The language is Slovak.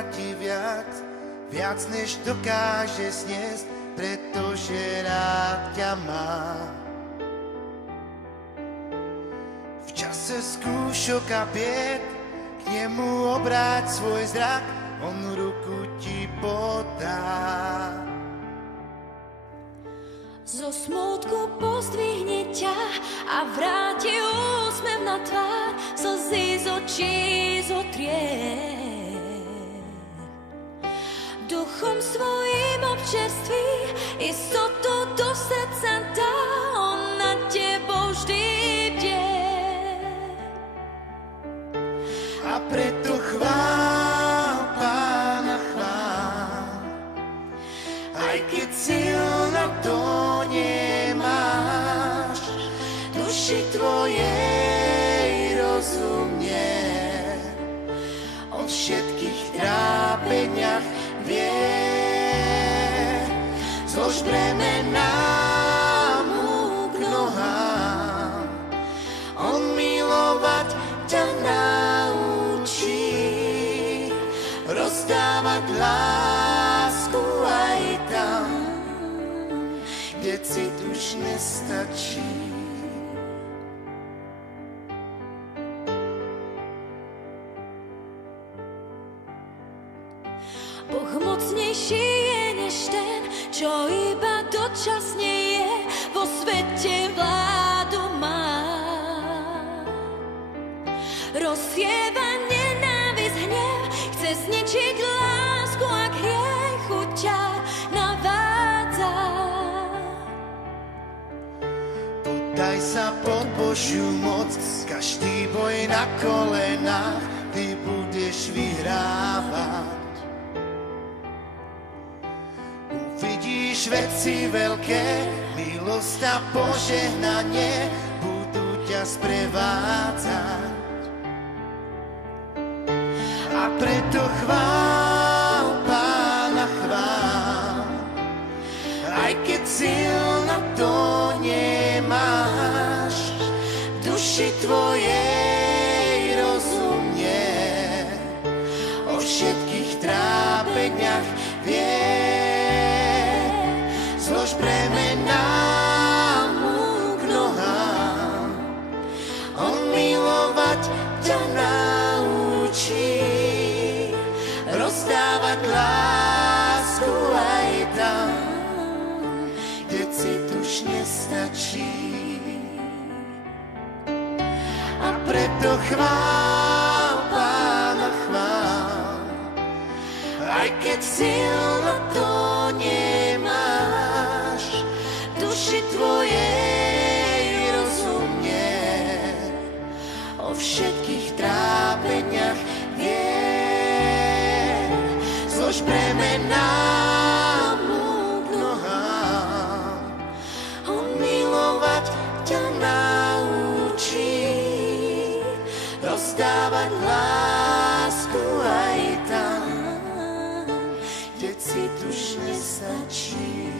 dá ti viac, viac než dokáže sniesť, pretože rád ťa má. V čase skúšok a bied k nemu obráť svoj zrak, on ruku ti podá. Zo smútku pozdvihne ťa a vráti úsmev na tvár, slzy z očí zotrie. Duchom svojím občerství istotu do srdca dá, on nad tebou vždy bdie. A preto chvál Pána, chvál, aj keď silno to nemáš, duši tvojej rozumie, o všetkých trápeniach vie. Zlož bremená mu k nohám, on milovať ťa naučí, rozdávať lásku aj tam, kde cit už nestačí. Boh mocnejší je než ten, čo iba dočasne je, vo svete vládu má. Rozsieva nenávisť, hnev, chce zničiť lásku a k hriechu ťa navádza. Poddaj sa pod Božiu moc, každý boj na kolenách, ty budeš vyhrávať. Uvidíš veci veľké, milosť a požehnanie budú ťa sprevádzať. A preto chvál Pána, chvál, aj keď silno to nemáš, v duši tvojej rozumie, o všetkých trápeniach vie. Zlož bremená mu k nohám, on milovať ťa naučí, rozdávať lásku aj tam, kde cit už nestačí. A preto chvál Pána, chvál, aj keď silno to nemáš, v duši tvojej rozumie, o všetkých trápeniach vie. Zlož bremená mu k nohám, on milovať ťa naučí, rozdávať lásku aj tam, kde cit už nestačí.